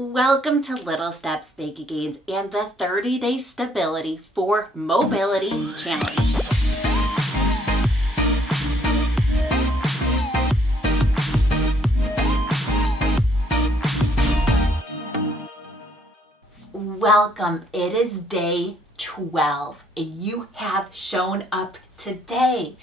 Welcome to Little Steps, Big Gains and the 30-Day Stability for Mobility Challenge. Welcome. It is day 12 and you have shown up today.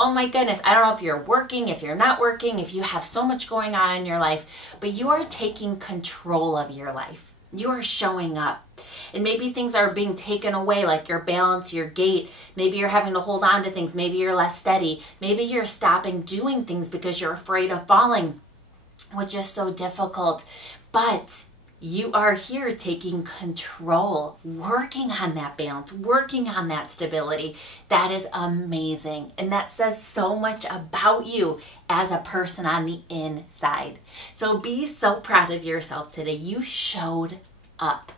Oh my goodness, I don't know if you're working, if you're not working, if you have so much going on in your life, but you are taking control of your life. You are showing up. And maybe things are being taken away, like your balance, your gait. Maybe you're having to hold on to things. Maybe you're less steady. Maybe you're stopping doing things because you're afraid of falling, which is so difficult. But you are here taking control, working on that balance, working on that stability. That is amazing. And that says so much about you as a person on the inside. So be so proud of yourself today. You showed up.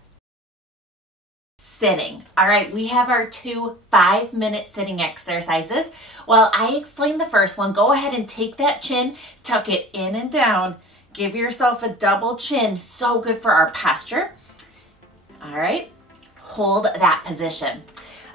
Sitting. All right, we have our 2 5-minute sitting exercises. While I explain the first one, go ahead and take that chin, tuck it in and down. Give yourself a double chin. So good for our posture. All right. Hold that position.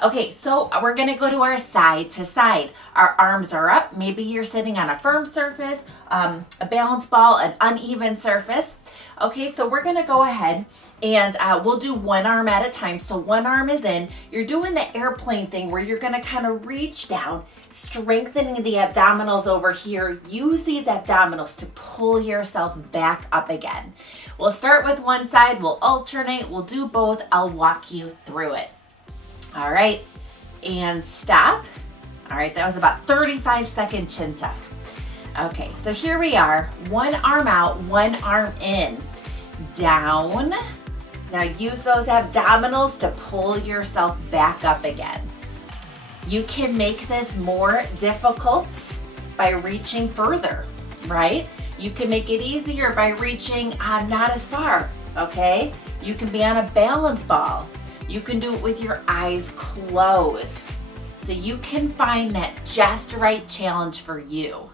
Okay, so we're going to go to our side to side. Our arms are up. Maybe you're sitting on a firm surface, a balance ball, an uneven surface. Okay, so we're going to go ahead and we'll do one arm at a time. So one arm is in. You're doing the airplane thing where you're going to kind of reach down, strengthening the abdominals over here. Use these abdominals to pull yourself back up again. We'll start with one side. We'll alternate. We'll do both. I'll walk you through it. All right, and stop. All right, that was about 35-second chin tuck. Okay, so here we are. One arm out, one arm in. Down. Now use those abdominals to pull yourself back up again. You can make this more difficult by reaching further, right? You can make it easier by reaching not as far, okay? You can be on a balance ball. You can do it with your eyes closed. So you can find that just right challenge for you.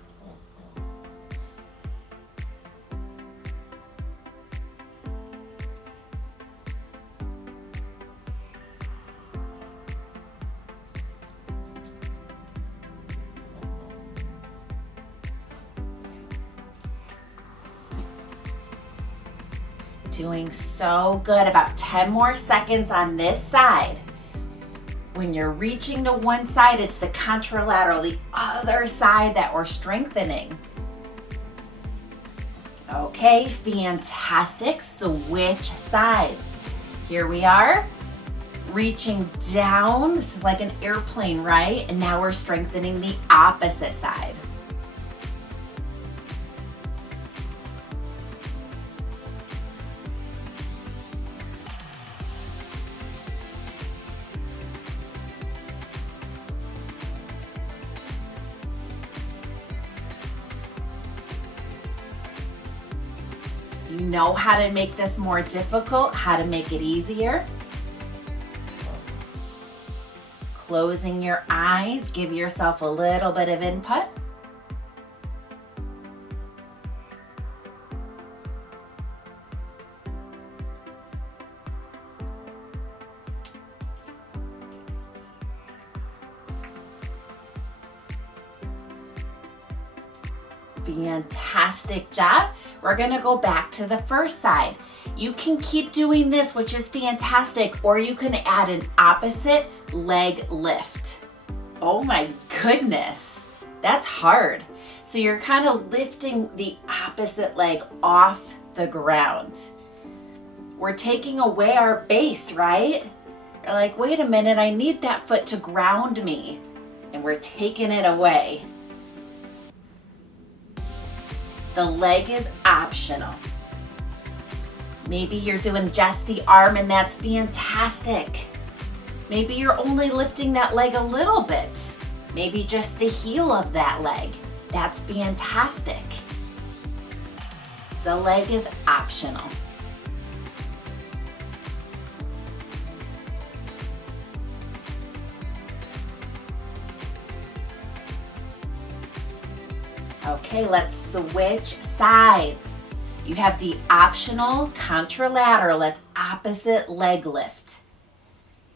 Doing so good. About 10 more seconds on this side. When you're reaching to one side, it's the contralateral, the other side that we're strengthening. Okay, fantastic. Switch sides. Here we are. Reaching down. This is like an airplane, right? And now we're strengthening the opposite side. You know how to make this more difficult, how to make it easier. Closing your eyes, give yourself a little bit of input. Fantastic job. We're gonna go back to the first side. You can keep doing this, which is fantastic, or you can add an opposite leg lift. Oh my goodness, that's hard. So you're kind of lifting the opposite leg off the ground. We're taking away our base, right? You're like, wait a minute, I need that foot to ground me. And we're taking it away. The leg is optional. Maybe you're doing just the arm and that's fantastic. Maybe you're only lifting that leg a little bit. Maybe just the heel of that leg. That's fantastic. The leg is optional. Okay, let's switch sides. You have the optional contralateral, that's opposite leg lift.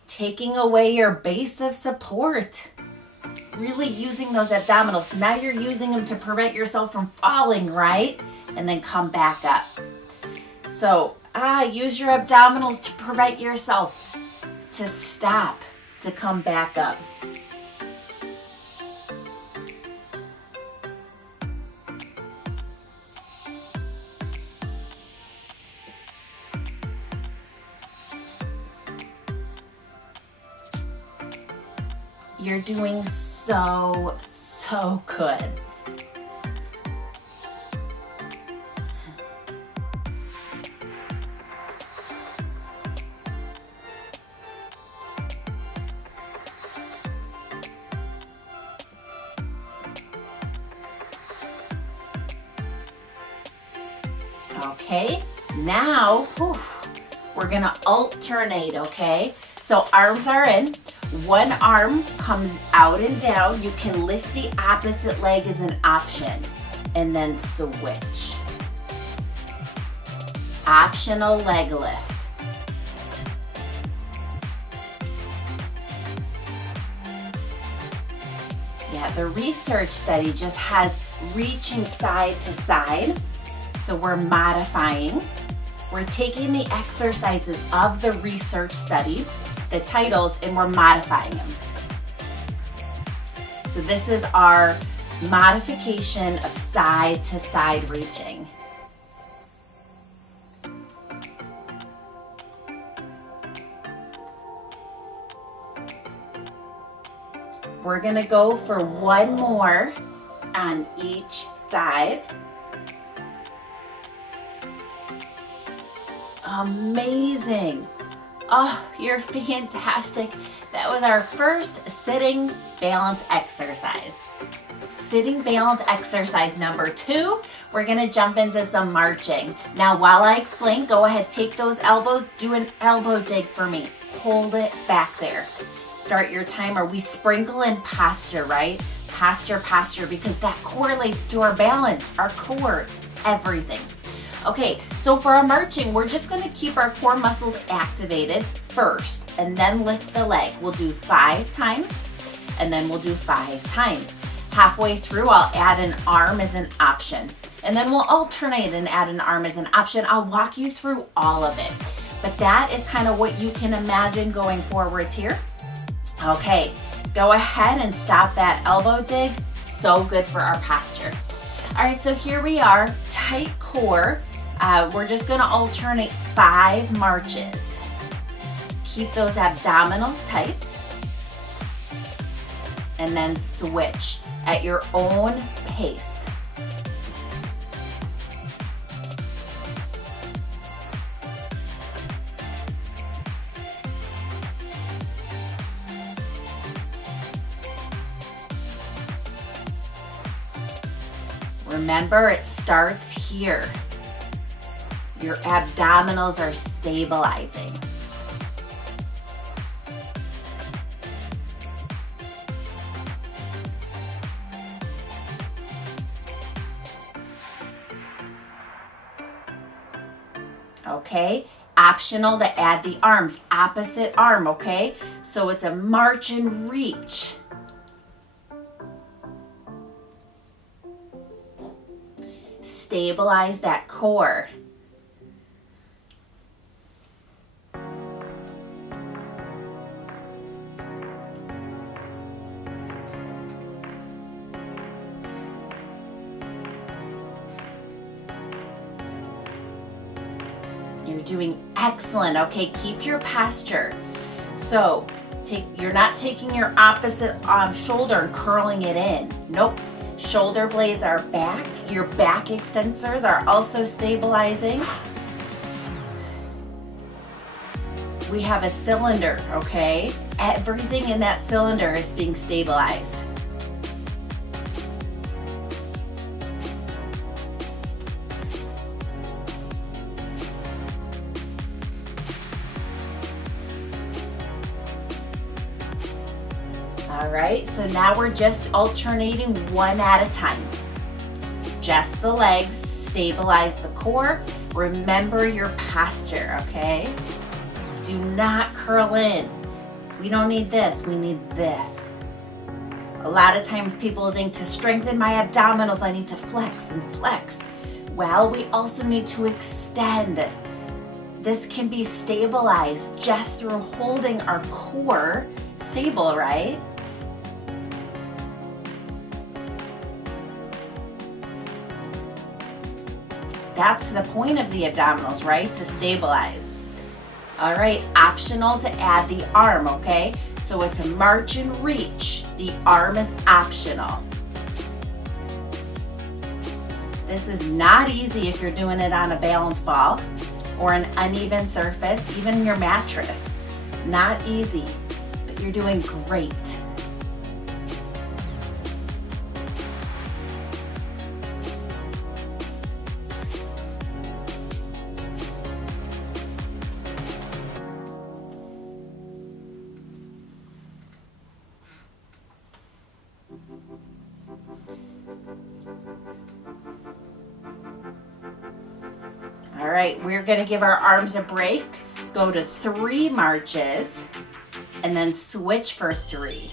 Taking away your base of support. Really using those abdominals. So now you're using them to prevent yourself from falling, right? And then come back up. So use your abdominals to prevent yourself to stop, to come back up. You're doing so good. Okay, now we're gonna alternate, okay? So arms are in. One arm comes out and down. You can lift the opposite leg as an option and then switch. Optional leg lift. Yeah, the research study just has reaching side to side. So we're modifying. We're taking the exercises of the research study, the titles, and we're modifying them. So this is our modification of side to side reaching. We're gonna go for one more on each side. Amazing. Oh, you're fantastic. That was our first sitting balance exercise. Sitting balance exercise number 2. We're gonna jump into some marching. Now, while I explain, go ahead, take those elbows, do an elbow dig for me. Hold it back there. Start your timer. We sprinkle in posture, right? Posture, because that correlates to our balance, our core, everything. Okay, so for our marching, we're just gonna keep our core muscles activated first and then lift the leg. We'll do 5 times and then we'll do 5 times. Halfway through, I'll add an arm as an option. And then we'll alternate and add an arm as an option. I'll walk you through all of it. But that is kind of what you can imagine going forwards here. Okay, go ahead and stop that elbow dig. So good for our posture. All right, so here we are, tight core. We're just gonna alternate 5 marches. Keep those abdominals tight. And then switch at your own pace. Remember, it starts here. Your abdominals are stabilizing. Okay, optional to add the arms, opposite arm, okay? So it's a march and reach. Stabilize that core. You're doing excellent. Okay, keep your posture. So you're not taking your opposite shoulder and curling it in. Nope. Shoulder blades are back. Your back extensors are also stabilizing. We have a cylinder, okay? Everything in that cylinder is being stabilized. All right, so now we're just alternating one at a time. Just the legs, stabilize the core. Remember your posture, okay? Do not curl in. We don't need this, we need this. A lot of times people think to strengthen my abdominals, I need to flex and flex. Well, we also need to extend. This can be stabilized just through holding our core stable, right? That's the point of the abdominals, right? To stabilize. All right, optional to add the arm, okay? So it's a march and reach. The arm is optional. This is not easy if you're doing it on a balance ball or an uneven surface, even your mattress. Not easy, but you're doing great. All right, we're gonna give our arms a break, go to 3 marches, and then switch for 3.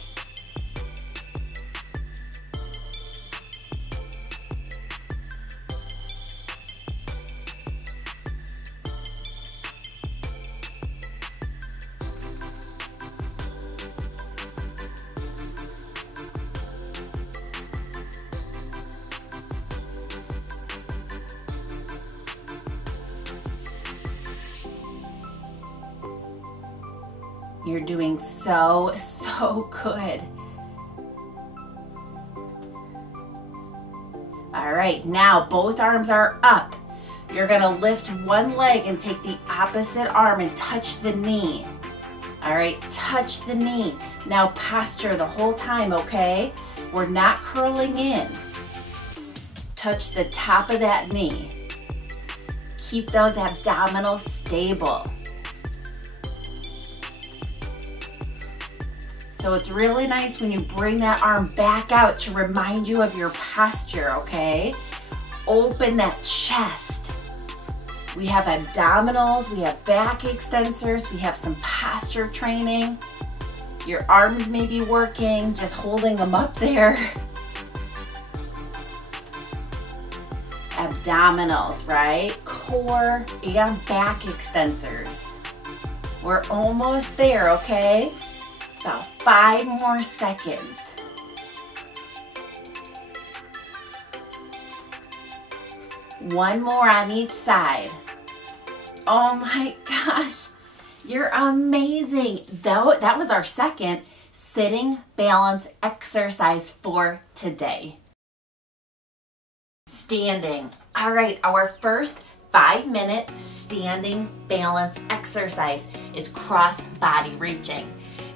You're doing so good. All right, now both arms are up. You're gonna lift one leg and take the opposite arm and touch the knee. All right, touch the knee. Now posture the whole time, okay? We're not curling in. Touch the top of that knee. Keep those abdominals stable. So it's really nice when you bring that arm back out to remind you of your posture, okay? Open that chest. We have abdominals, we have back extensors, we have some posture training. Your arms may be working, just holding them up there. Abdominals, right? Core and back extensors. We're almost there, okay? About 5 more seconds. One more on each side. Oh my gosh, you're amazing. Though that was our second sitting balance exercise for today. Standing. All right, our first 5-minute standing balance exercise is cross body reaching.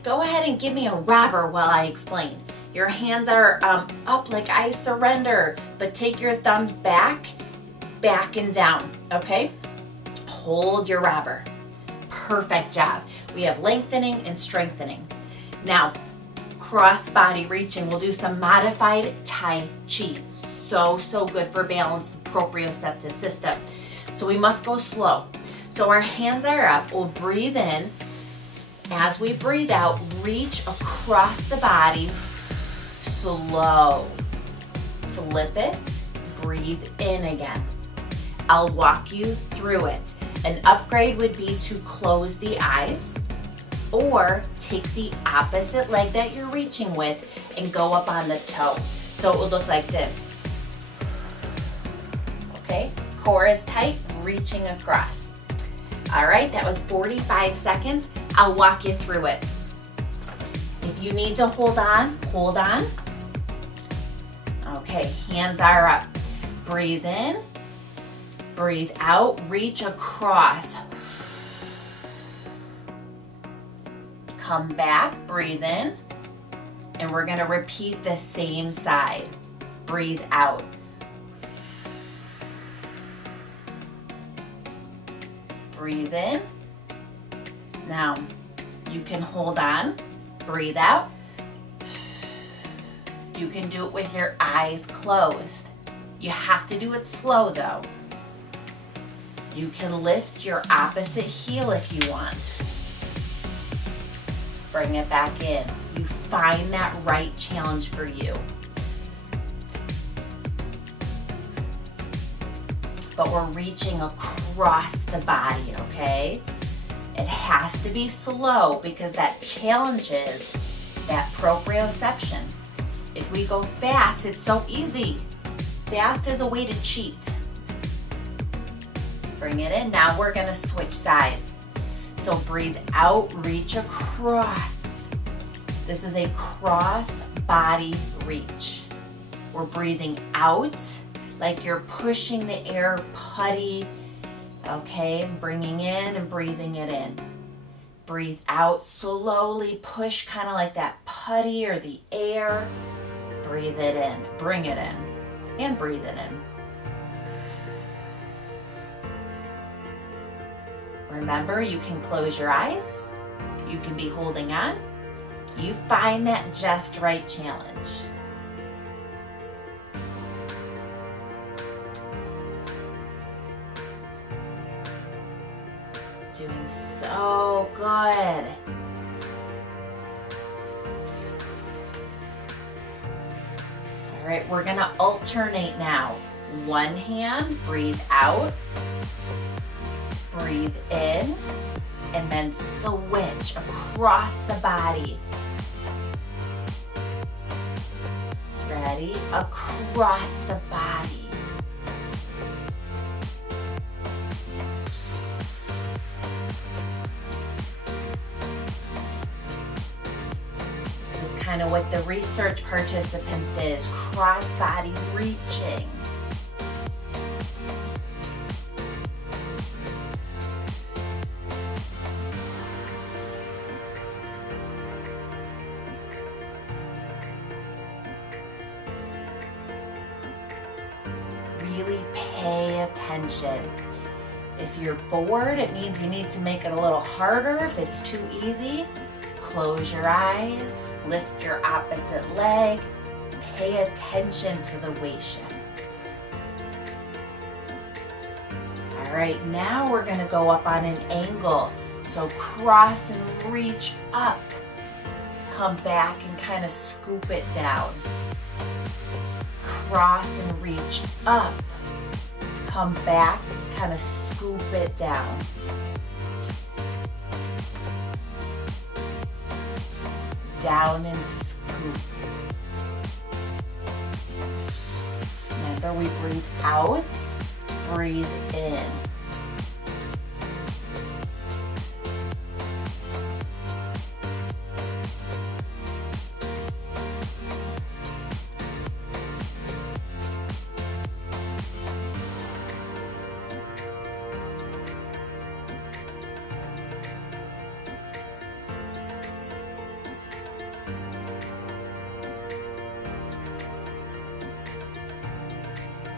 Go ahead and give me a robber while I explain. Your hands are up like I surrender, but take your thumbs back and down, okay? Hold your robber. Perfect job. We have lengthening and strengthening. Now, cross body reaching. We'll do some modified Tai Chi. So good for balance, the proprioceptive system. So we must go slow. So our hands are up. We'll breathe in. As we breathe out, reach across the body, slow. Flip it, breathe in again. I'll walk you through it. An upgrade would be to close the eyes or take the opposite leg that you're reaching with and go up on the toe. So it would look like this. Okay, core is tight, reaching across. All right, that was 45 seconds. I'll walk you through it. If you need to hold on, hold on. Okay, hands are up. Breathe in, breathe out, reach across. Come back, breathe in, and we're gonna repeat the same side. Breathe out. Breathe in. Now, you can hold on, breathe out. You can do it with your eyes closed. You have to do it slow though. You can lift your opposite heel if you want. Bring it back in. You find that right challenge for you. But we're reaching across the body, okay? It has to be slow because that challenges that proprioception. If we go fast, it's so easy. Fast is a way to cheat. Bring it in. Now we're gonna switch sides. So breathe out, reach across. This is a cross body reach. We're breathing out like you're pushing the air putty, okay? Bringing in and breathing it in. Breathe out slowly, push kind of like that putty or the air. Breathe it in, bring it in, and breathe it in. Remember, you can close your eyes. You can be holding on. You find that just right challenge. Doing so good. All right, we're gonna alternate now. One hand, breathe out, breathe in, and then switch across the body. Ready? Across the body. This is kind of what the research participants did, is cross-body reaching. Really pay attention. If you're bored, it means you need to make it a little harder. If it's too easy, close your eyes, lift your opposite leg, pay attention to the weight shift. All right, now we're gonna go up on an angle. So cross and reach up. Come back and kind of scoop it down. Cross and reach up. Come back, kind of scoop it down. Down and scoop. Remember, we breathe out, breathe in.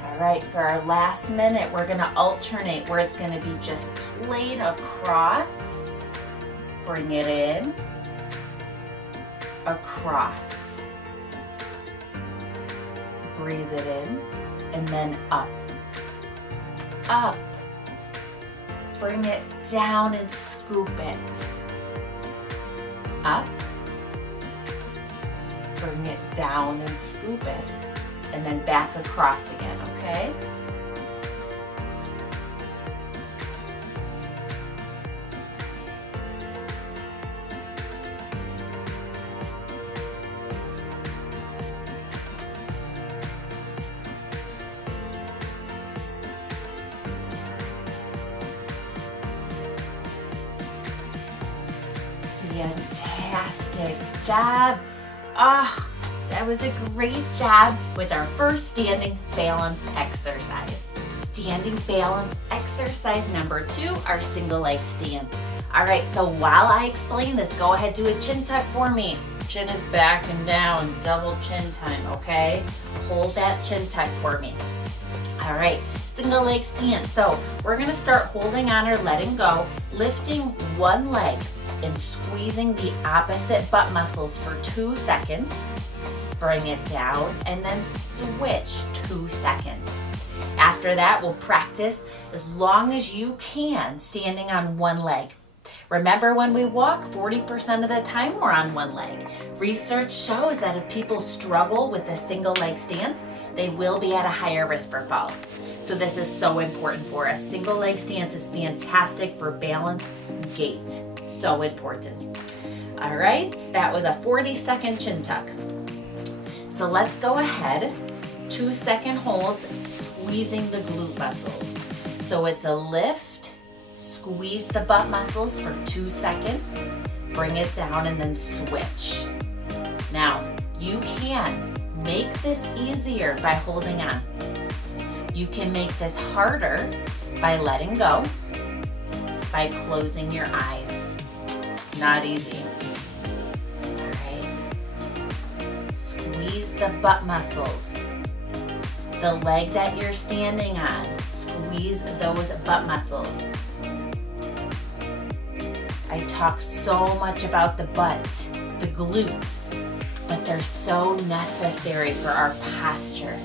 All right, for our last minute, we're gonna alternate where it's gonna be just plain across, bring it in, across, breathe it in, and then up, up, bring it down and scoop it, up, bring it down and scoop it, and then back across again, okay? Fantastic job. That was a great job with our first standing balance exercise. Standing balance exercise number 2, our single leg stance. All right, so while I explain this, go ahead, do a chin tuck for me. Chin is back and down, double chin time, okay? Hold that chin tuck for me. All right, single leg stance. So we're gonna start holding on or letting go, lifting one leg and squeezing the opposite butt muscles for 2 seconds. Bring it down and then switch 2 seconds. After that, we'll practice as long as you can standing on one leg. Remember, when we walk, 40% of the time we're on one leg. Research shows that if people struggle with a single leg stance, they will be at a higher risk for falls. So this is so important for us. Single leg stance is fantastic for balance, gait. So important. All right, that was a 40-second chin tuck. So let's go ahead, 2-second holds, squeezing the glute muscles. So it's a lift, squeeze the butt muscles for 2 seconds, bring it down and then switch. Now, you can make this easier by holding on. You can make this harder by letting go, by closing your eyes. Not easy. All right. Squeeze the butt muscles. The leg that you're standing on, squeeze those butt muscles. I talk so much about the butt, the glutes, but they're so necessary for our posture,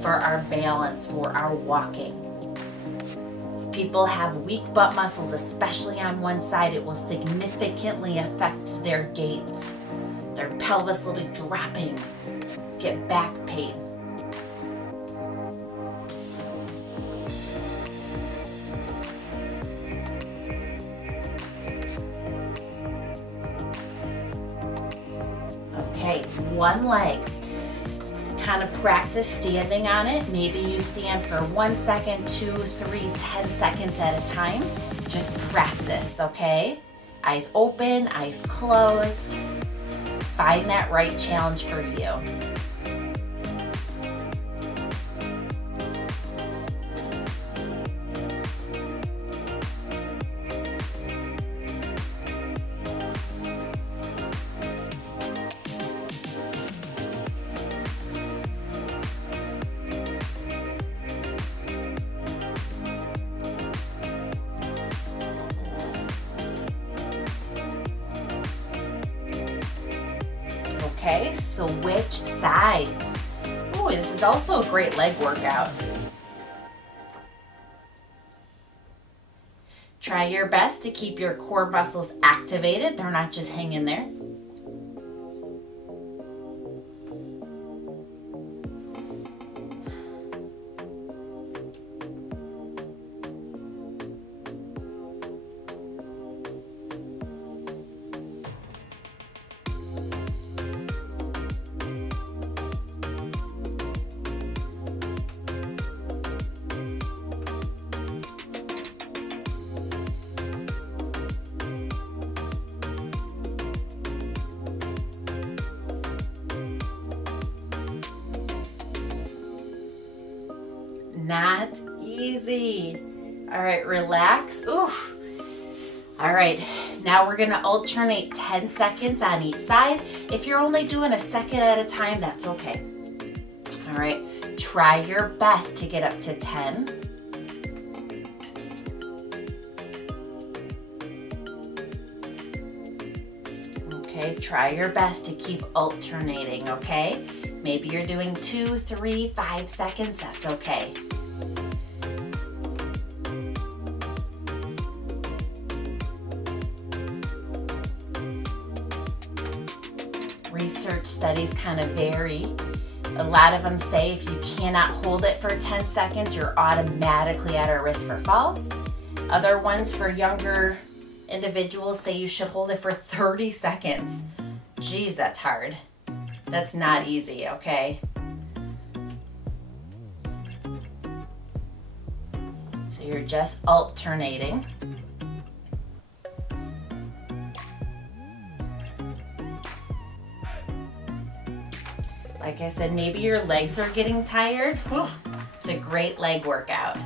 for our balance, for our walking. If people have weak butt muscles, especially on one side, it will significantly affect their gait. Their pelvis will be dropping, get back pain. Okay, one leg. Kind of practice standing on it. Maybe you stand for 1 second, 2, 3, 10 seconds at a time. Just practice, okay? Eyes open, eyes closed. Find that right challenge for you. Okay, switch sides. Ooh, this is also a great leg workout. Try your best to keep your core muscles activated. They're not just hanging there. Not easy. All right, relax. Oof. All right, now we're gonna alternate 10 seconds on each side. If you're only doing a second at a time, that's okay. All right, try your best to get up to 10. Okay, try your best to keep alternating, okay? Maybe you're doing 2, 3, 5 seconds, that's okay. Research studies kind of vary. A lot of them say if you cannot hold it for 10 seconds, you're automatically at a risk for falls. Other ones for younger individuals say you should hold it for 30 seconds. Geez, that's hard. That's not easy, okay? So you're just alternating. Like I said, maybe your legs are getting tired. It's a great leg workout.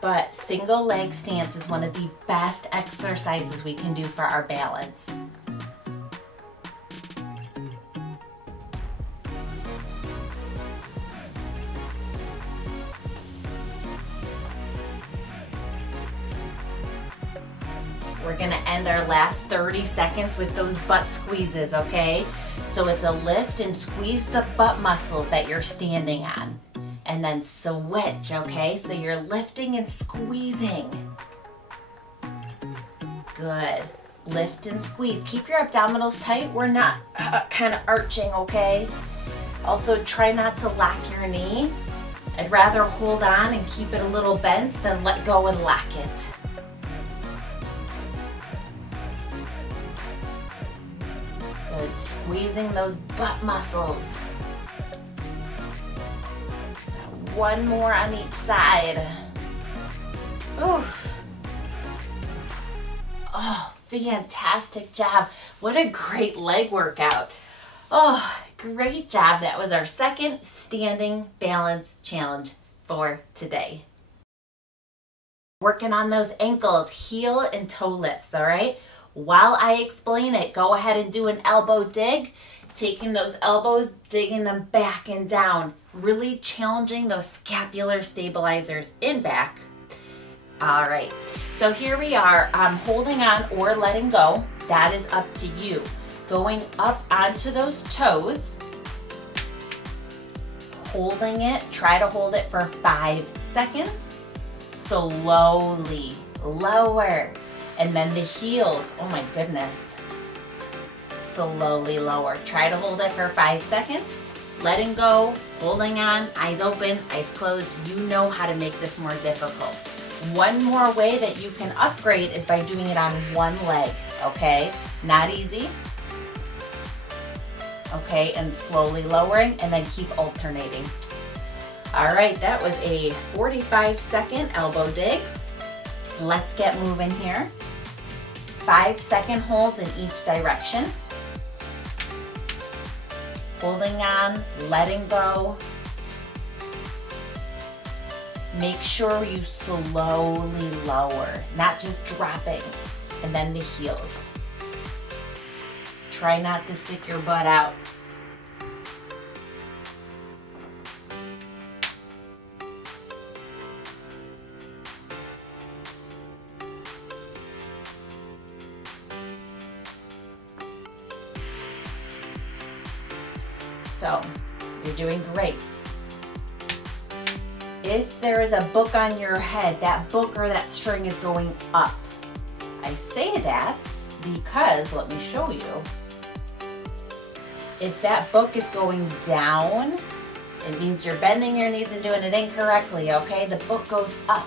But single leg stance is one of the best exercises we can do for our balance. We're gonna end our last 30 seconds with those butt squeezes, okay? So it's a lift and squeeze the butt muscles that you're standing on. And then switch, okay? So you're lifting and squeezing. Good. Lift and squeeze. Keep your abdominals tight. We're not kind of arching, okay? Also, try not to lock your knee. I'd rather hold on and keep it a little bent than let go and lock it. Good. Squeezing those butt muscles. One more on each side. Oof. Oh, fantastic job. What a great leg workout. Oh, great job. That was our second standing balance challenge for today. Working on those ankles, heel and toe lifts, all right? While I explain it, go ahead and do an elbow dig, taking those elbows, digging them back and down, really challenging those scapular stabilizers in back. All right, so here we are, holding on or letting go. That is up to you. Going up onto those toes, holding it, try to hold it for 5 seconds. Slowly lower, and then the heels, oh my goodness. Slowly lower. Try to hold it for 5 seconds. Letting go, holding on, eyes open, eyes closed. You know how to make this more difficult. One more way that you can upgrade is by doing it on one leg, okay? Not easy. Okay, and slowly lowering, and then keep alternating. All right, that was a 45-second elbow dig. Let's get moving here. 5-second holds in each direction. Holding on, letting go. Make sure you slowly lower, not just dropping, and then the heels. Try not to stick your butt out. So, you're doing great. If there is a book on your head, that book or that string is going up. I say that because, let me show you. If that book is going down, it means you're bending your knees and doing it incorrectly, okay? The book goes up.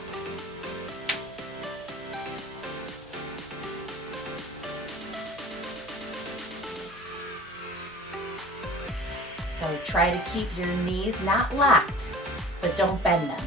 So try to keep your knees not locked, but don't bend them.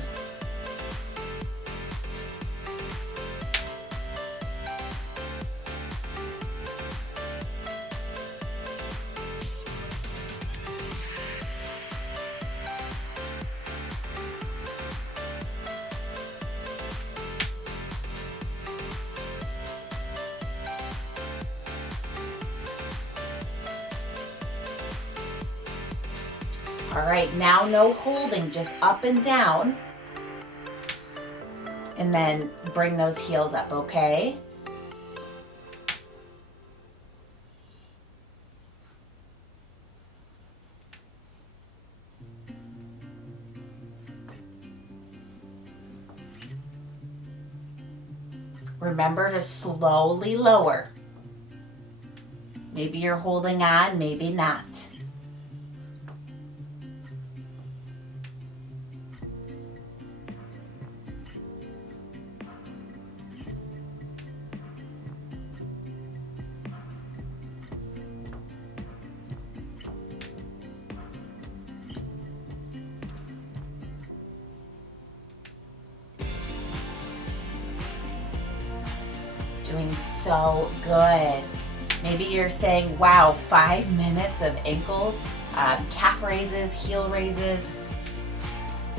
All right, now no holding, just up and down. And then bring those heels up, okay? Remember to slowly lower. Maybe you're holding on, maybe not. Doing so good. Maybe you're saying, wow, 5 minutes of ankle, calf raises, heel raises.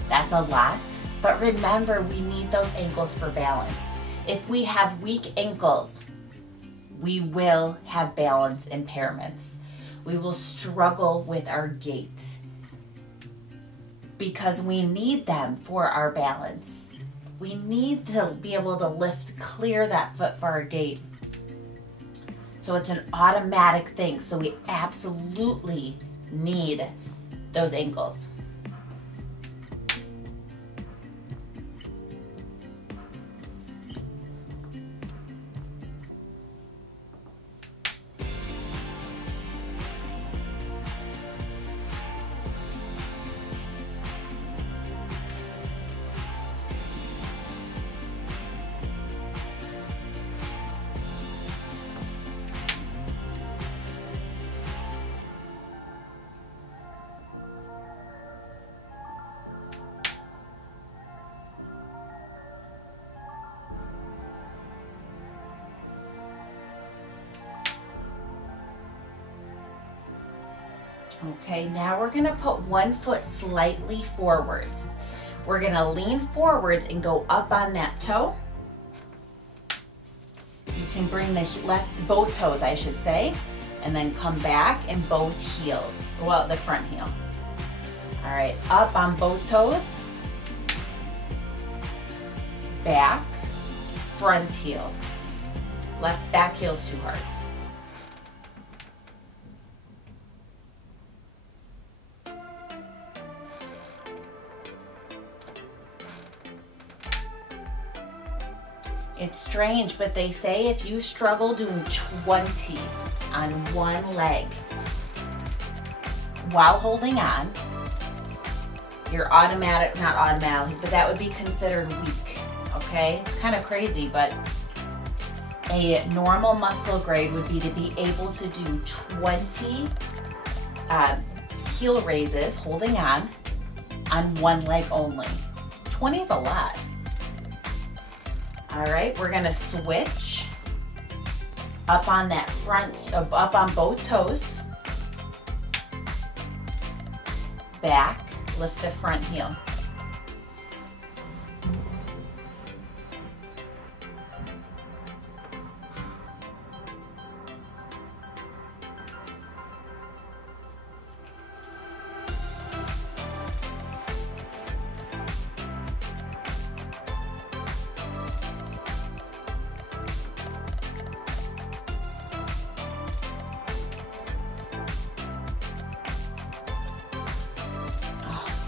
That's a lot. But remember, we need those ankles for balance. If we have weak ankles, we will have balance impairments. We will struggle with our gait because we need them for our balance. We need to be able to lift clear that foot for our gait. So it's an automatic thing. So we absolutely need those ankles. Okay, now we're gonna put one foot slightly forwards. We're gonna lean forwards and go up on that toe. You can bring the both toes, I should say, and then come back in both heels. Well, the front heel. All right, up on both toes. Back, front heel. Left back heel's too hard. It's strange, but they say if you struggle doing 20 on one leg while holding on, you're not automatically, but that would be considered weak, okay? It's kind of crazy, but a normal muscle grade would be to be able to do 20 heel raises holding on one leg only. 20 is a lot. All right, we're gonna switch up on that front, up on both toes. Back, lift the front heel.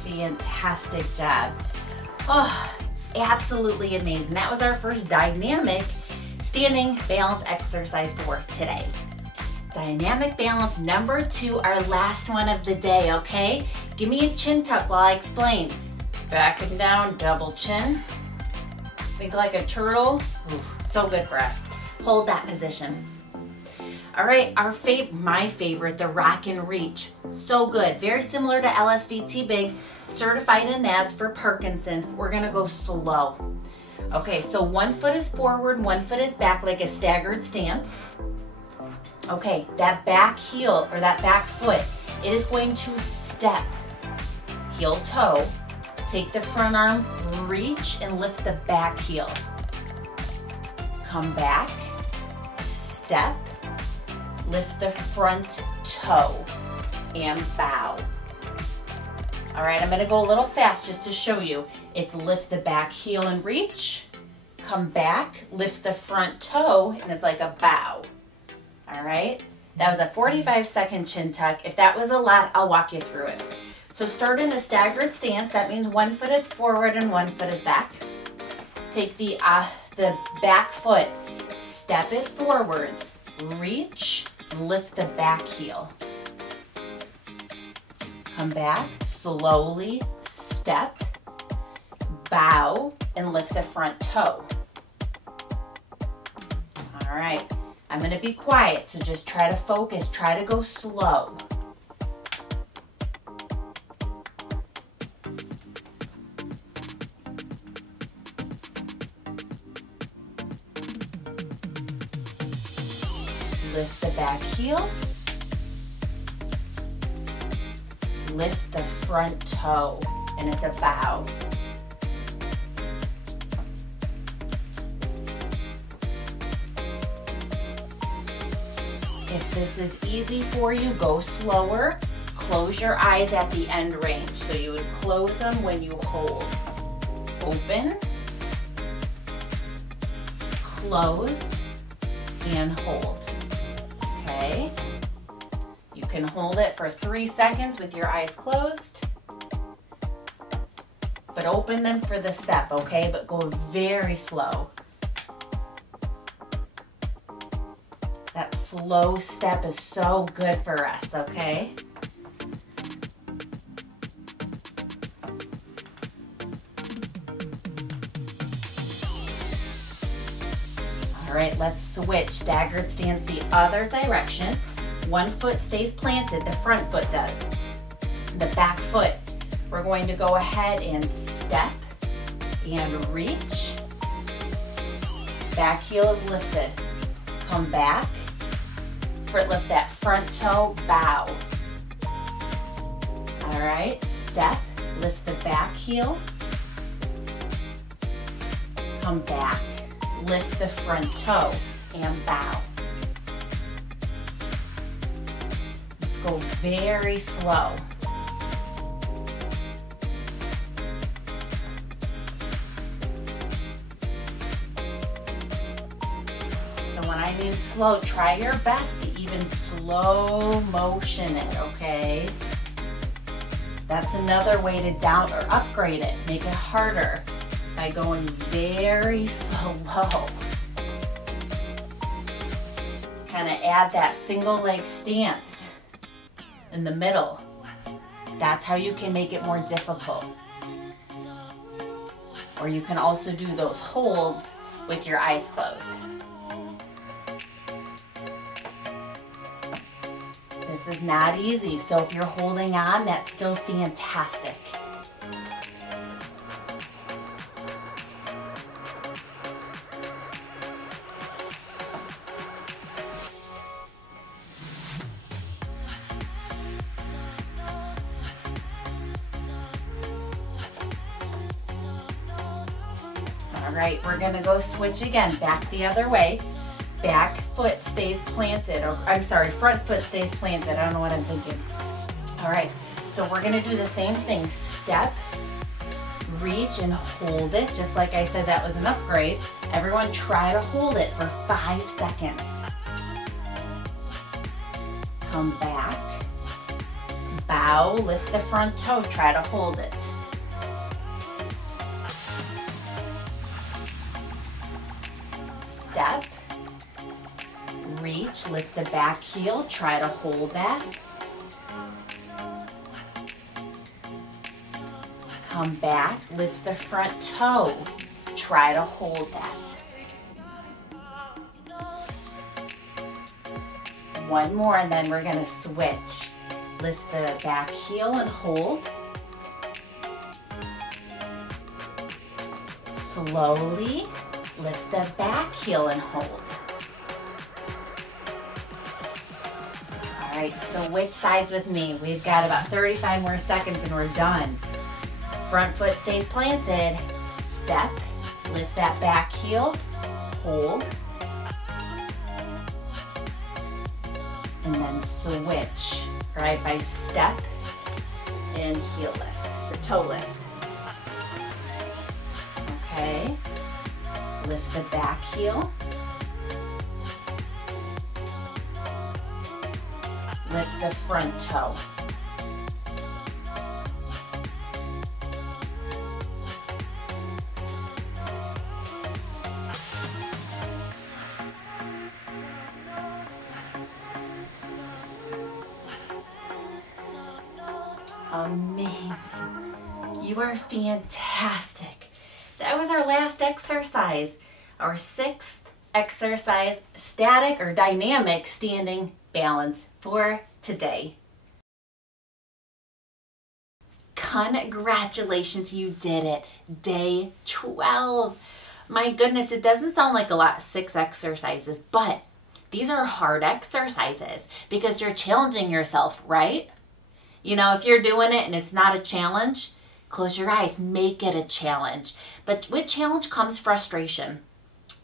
Fantastic job. Oh, absolutely amazing. That was our first dynamic standing balance exercise for today. Dynamic balance number 2, our last one of the day, okay? Give me a chin tuck while I explain. Back and down, double chin. Think like a turtle. Ooh, so good for us. Hold that position. All right, my favorite, the rock and reach. So good, very similar to LSVT Big, certified in that for Parkinson's, but we're gonna go slow. Okay, so one foot is forward, one foot is back, like a staggered stance. Okay, that back heel, or that back foot, it is going to step, heel toe, take the front arm, reach, and lift the back heel. Come back, step, lift the front toe, and bow. All right, I'm gonna go a little fast just to show you. It's lift the back heel and reach, come back, lift the front toe, and it's like a bow. All right, that was a 45-second chin tuck. If that was a lot, I'll walk you through it. So start in a staggered stance. That means one foot is forward and one foot is back. Take the back foot, step it forwards, reach, and lift the back heel. Come back, slowly step, bow, and lift the front toe. All right, I'm gonna be quiet, so just try to focus, try to go slow. Lift the back heel. Lift the front toe, and it's a bow. If this is easy for you, go slower. Close your eyes at the end range. So you would close them when you hold. Open, close, and hold. okay? You can hold it for 3 seconds with your eyes closed, but open them for the step, okay? But go very slow. That slow step is so good for us, okay? All right, let's switch. Staggered stance the other direction. One foot stays planted, the front foot does. The back foot, we're going to go ahead and step and reach. Back heel is lifted. Come back. Lift that front toe, bow. All right, step, lift the back heel. Come back, lift the front toe and bow. Let's go very slow. When I mean slow, try your best to even slow motion it, okay? That's another way to down or upgrade it, make it harder by going very slow. Kind of add that single leg stance in the middle. That's how you can make it more difficult. Or you can also do those holds with your eyes closed. This is not easy, so if you're holding on, that's still fantastic. All right, we're gonna go switch again, back the other way. Back foot stays planted, or I'm sorry, front foot stays planted. I don't know what I'm thinking. All right, so we're gonna do the same thing. Step, reach, and hold it. Just like I said, that was an upgrade. Everyone try to hold it for 5 seconds. Come back, bow, lift the front toe, try to hold it. Step, reach, lift the back heel, try to hold that. Come back, lift the front toe, try to hold that. One more and then we're gonna switch. Lift the back heel and hold. Slowly lift the back heel and hold. All right, switch sides with me. We've got about 35 more seconds and we're done. Front foot stays planted. Step, lift that back heel, hold, and then switch, right, by step and heel lift, or toe lift. Okay, lift the back heel, lift the front toe. Amazing. You are fantastic. That was our last exercise, our 6th exercise, static or dynamic standing balance for today. Congratulations, you did it. Day 12. My goodness, it doesn't sound like a lot, 6 exercises, but these are hard exercises because you're challenging yourself, right? You know, if you're doing it and it's not a challenge, close your eyes, make it a challenge. But with challenge comes frustration.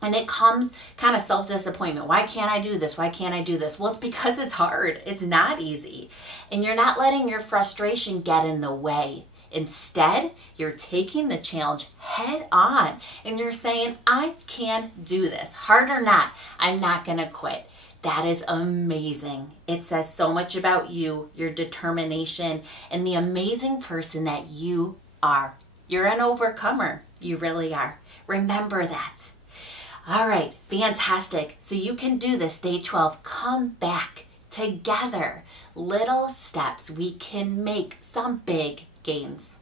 And it comes kind of self-disappointment. Why can't I do this? Why can't I do this? Well, it's because it's hard. It's not easy. And you're not letting your frustration get in the way. Instead, you're taking the challenge head on. And you're saying, I can do this. Hard or not, I'm not going to quit. That is amazing. It says so much about you, your determination, and the amazing person that you are. You're an overcomer. You really are. Remember that. All right, fantastic. So you can do this, day 12. Come back together. Little steps. We can make some big gains.